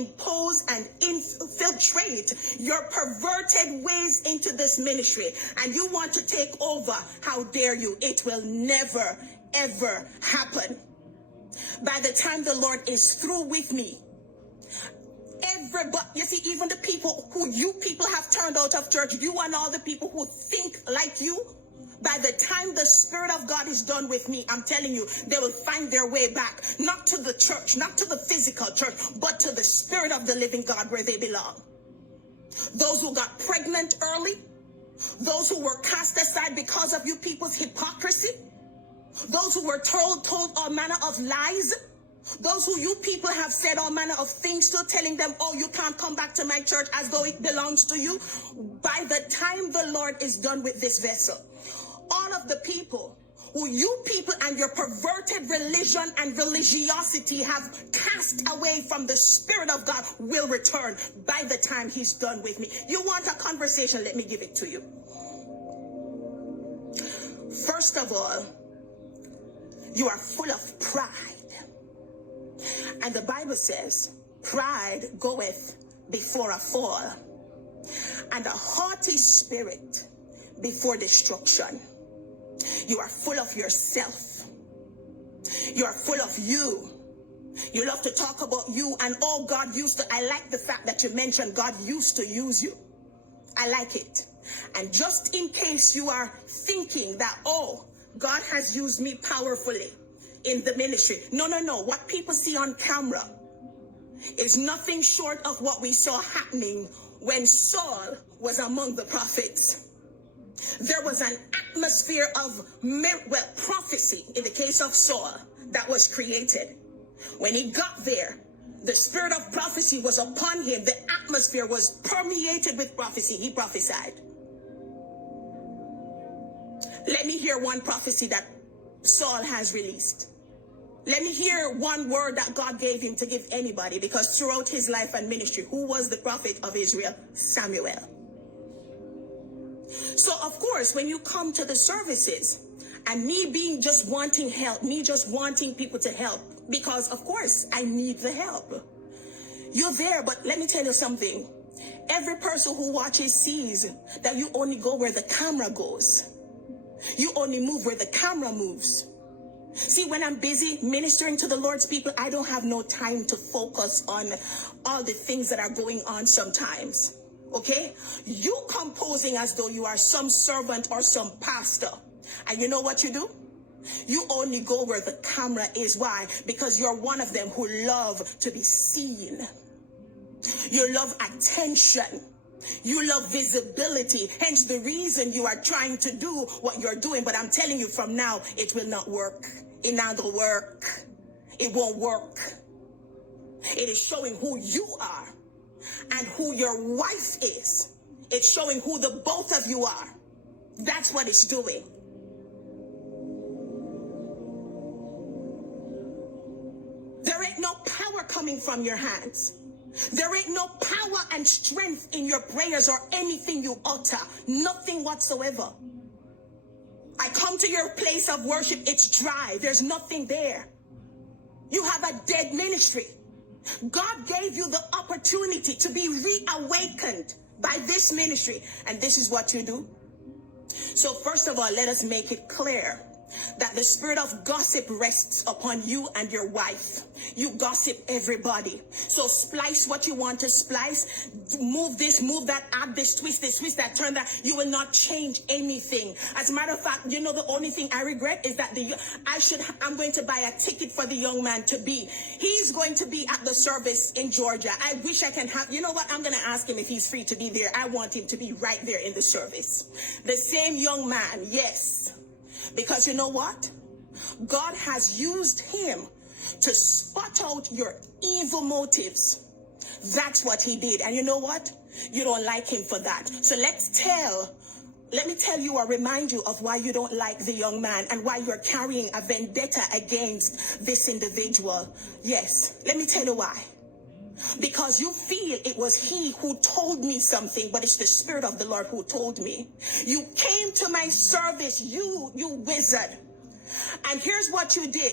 impose and infiltrate your perverted ways into this ministry, and you want to take over, how dare you? It will never, ever happen. By the time the Lord is through with me, everybody, you see, even the people who you people have turned out of church, you and all the people who think like you, by the time the Spirit of God is done with me, I'm telling you, they will find their way back, not to the church, not to the physical church, but to the Spirit of the living God where they belong. Those who got pregnant early, those who were cast aside because of you people's hypocrisy, those who were told all manner of lies, those who you people have said all manner of things to, telling them, oh, you can't come back to my church as though it belongs to you. By the time the Lord is done with this vessel, all of the people who you people and your perverted religion and religiosity have cast away from the Spirit of God will return by the time he's done with me. You want a conversation? Let me give it to you. First of all, you are full of pride. And the Bible says, pride goeth before a fall, and a haughty spirit before destruction. You are full of yourself. You are full of you. You love to talk about you, and oh, God used to. I like the fact that you mentioned God used to use you. I like it. And just in case you are thinking that, oh, God has used me powerfully in the ministry. No, no, no. What people see on camera is nothing short of what we saw happening when Saul was among the prophets. There was an atmosphere of prophecy in the case of Saul that was created. When he got there, the spirit of prophecy was upon him. The atmosphere was permeated with prophecy. He prophesied. Let me hear one prophecy that Saul has released. Let me hear one word that God gave him to give anybody, because throughout his life and ministry, who was the prophet of Israel? Samuel. So, of course, when you come to the services, and me being just wanting help, me just wanting people to help, because, of course, I need the help. You're there, but let me tell you something. Every person who watches sees that you only go where the camera goes. You only move where the camera moves. See, when I'm busy ministering to the Lord's people, I don't have no time to focus on all the things that are going on sometimes. Okay? You composing as though you are some servant or some pastor. And you know what you do? You only go where the camera is. Why? Because you're one of them who love to be seen. You love attention. You love visibility. Hence the reason you are trying to do what you're doing. But I'm telling you, from now, it will not work. It will work. It won't work. It is showing who you are and who your wife is. It's showing who the both of you are. That's what it's doing. There ain't no power coming from your hands. There ain't no power and strength in your prayers or anything you utter. Nothing whatsoever. I come to your place of worship, it's dry. There's nothing there. You have a dead ministry. God gave you the opportunity to be reawakened by this ministry. And this is what you do. So first of all, let us make it clear that the spirit of gossip rests upon you and your wife. You gossip everybody. So splice what you want to splice. Move this, move that, add this, twist that, turn that. You will not change anything. As a matter of fact, you know, the only thing I regret is that I'm going to buy a ticket for the young man to be. He's going to be at the service in Georgia. I wish I can have, you know what? I'm going to ask him if he's free to be there. I want him to be right there in the service. The same young man, yes. Because you know what? God has used him to spot out your evil motives. That's what he did. And you know what? You don't like him for that. So let me tell you or remind you of why you don't like the young man and why you're carrying a vendetta against this individual. Yes, let me tell you why. Because you feel it was he who told me something, but it's the Spirit of the Lord who told me. You came to my service, you wizard. And here's what you did.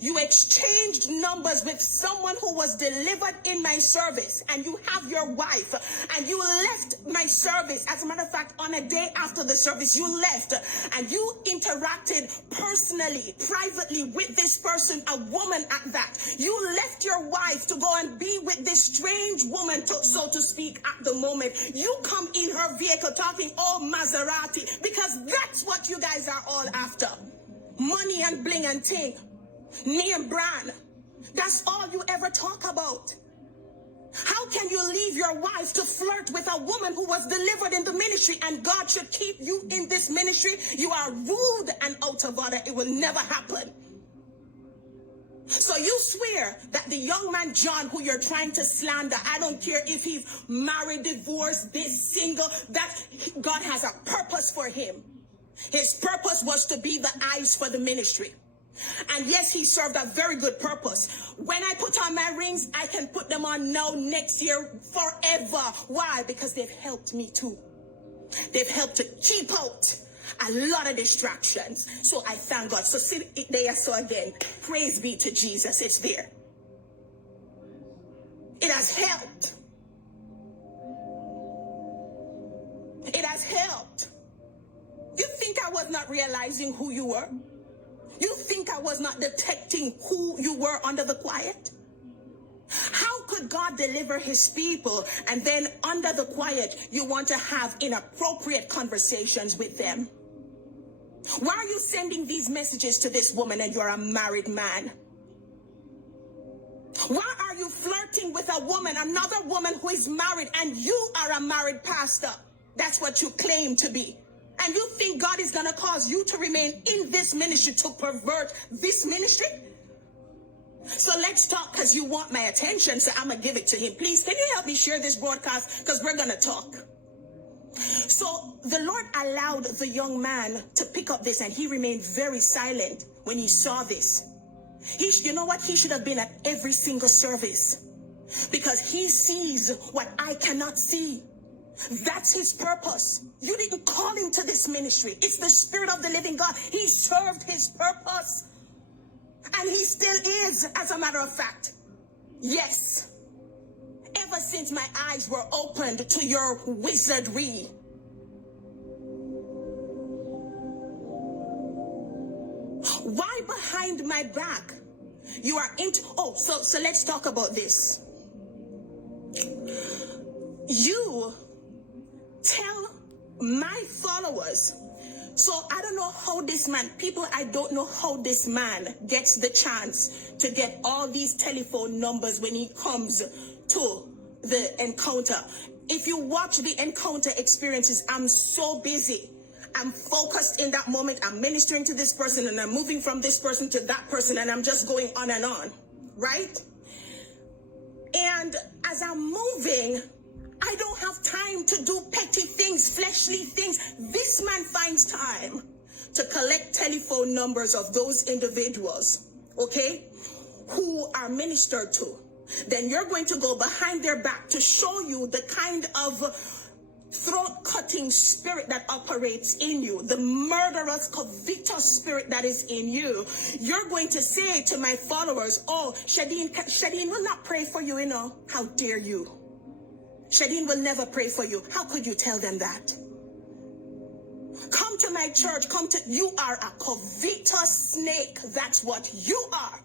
You exchanged numbers with someone who was delivered in my service, and you have your wife, and you left my service. As a matter of fact, on a day after the service, you left, and you interacted personally, privately with this person, a woman at that. You left your wife to go and be with this strange woman, so to speak, at the moment. You come in her vehicle talking, oh, Maserati, because that's what you guys are all after. Money and bling and ting, name brand. That's all you ever talk about. How can you leave your wife to flirt with a woman who was delivered in the ministry, and God should keep you in this ministry? You are rude and out of order. It will never happen. So you swear that the young man John, who you're trying to slander, I don't care if he's married, divorced, this, single, that God has a purpose for him. His purpose was to be the eyes for the ministry. And yes, he served a very good purpose. When I put on my rings, I can put them on now, next year, forever. Why? Because they've helped me too. They've helped to keep out a lot of distractions. So I thank God. So see it there. So again, praise be to Jesus. It's there. It has helped. It has helped. You think I was not realizing who you were? You think I was not detecting who you were under the quiet? How could God deliver his people, and then under the quiet you want to have inappropriate conversations with them? Why are you sending these messages to this woman and you're a married man? Why are you flirting with a woman, another woman who is married, and you are a married pastor? That's what you claim to be. And you think God is going to cause you to remain in this ministry to pervert this ministry? So let's talk, because you want my attention, so I'm going to give it to him. Please, can you help me share this broadcast? Because we're going to talk. So the Lord allowed the young man to pick up this, and he remained very silent when he saw this. You know what? He should have been at every single service, because he sees what I cannot see. That's his purpose. You didn't call him to this ministry. It's the Spirit of the living God. He served his purpose. And he still is, as a matter of fact. Yes. Ever since my eyes were opened to your wizardry. Why behind my back? You are into... Oh, so let's talk about this. You tell my followers, so I don't know how this man, I don't know how this man gets the chance to get all these telephone numbers when he comes to the encounter. If you watch the encounter experiences, I'm so busy. I'm focused in that moment. I'm ministering to this person, and I'm moving from this person to that person, and I'm just going on and on, right? And as I'm moving, I don't have time to do petty things, fleshly things. This man finds time to collect telephone numbers of those individuals, okay, who are ministered to. Then you're going to go behind their back to show you the kind of throat-cutting spirit that operates in you, the murderous, covetous spirit that is in you. You're going to say to my followers, oh, Kadeen will not pray for you, How dare you? Kadeen will never pray for you. How could you tell them that? Come to my church. You are a covetous snake. That's what you are.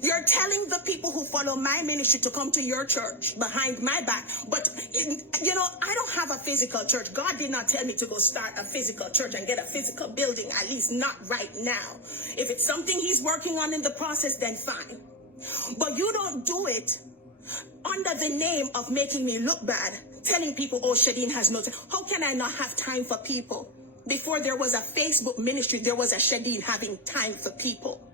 You're telling the people who follow my ministry to come to your church behind my back. But, I don't have a physical church. God did not tell me to go start a physical church and get a physical building, at least not right now. If it's something he's working on in the process, then fine. But you don't do it under the name of making me look bad, telling people, oh, Kadeen has no time. How can I not have time for people? Before there was a Facebook ministry, there was a Kadeen having time for people.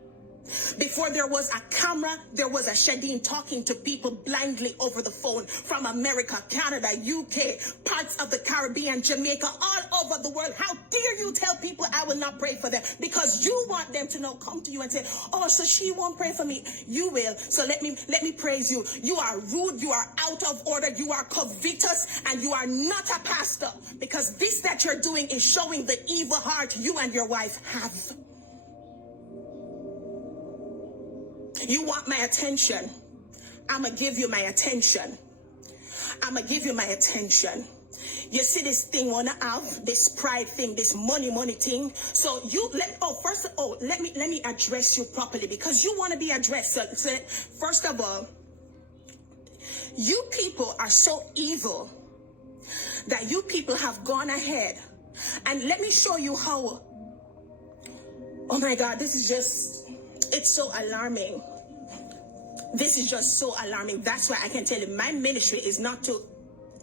Before there was a camera, there was a Kadeen talking to people blindly over the phone from America, Canada, UK, parts of the Caribbean, Jamaica, all over the world. How dare you tell people I will not pray for them? Because you want them to come to you and say, oh, so she won't pray for me. You will. So let me praise you. You are rude. You are out of order. You are covetous, and you are not a pastor, because this that you're doing is showing the evil heart you and your wife have. You want my attention? I'm going to give you my attention. I'm going to give you my attention. You see this thing wanna have, this pride thing, this money thing. So let me address you properly, because you want to be addressed. So first of all, you people are so evil that you people have gone ahead. And let me show you how. Oh my God, this is just, it's so alarming. This is just so alarming. That's why I can tell you my ministry is not to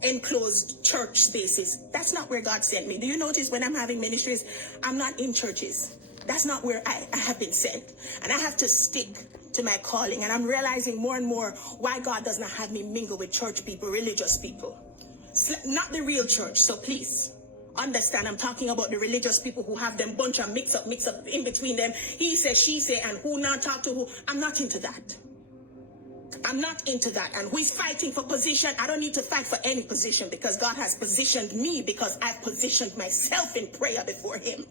enclosed church spaces. That's not where God sent me. Do you notice when I'm having ministries, I'm not in churches? That's not where I have been sent. And I have to stick to my calling. And I'm realizing more and more why God does not have me mingle with church people, religious people. Not the real church. So please understand, I'm talking about the religious people who have them bunch of mix up in between them. He say, she say, and who not talk to who. I'm not into that. I'm not into that. And who is fighting for position? I don't need to fight for any position, because God has positioned me, because I've positioned myself in prayer before him.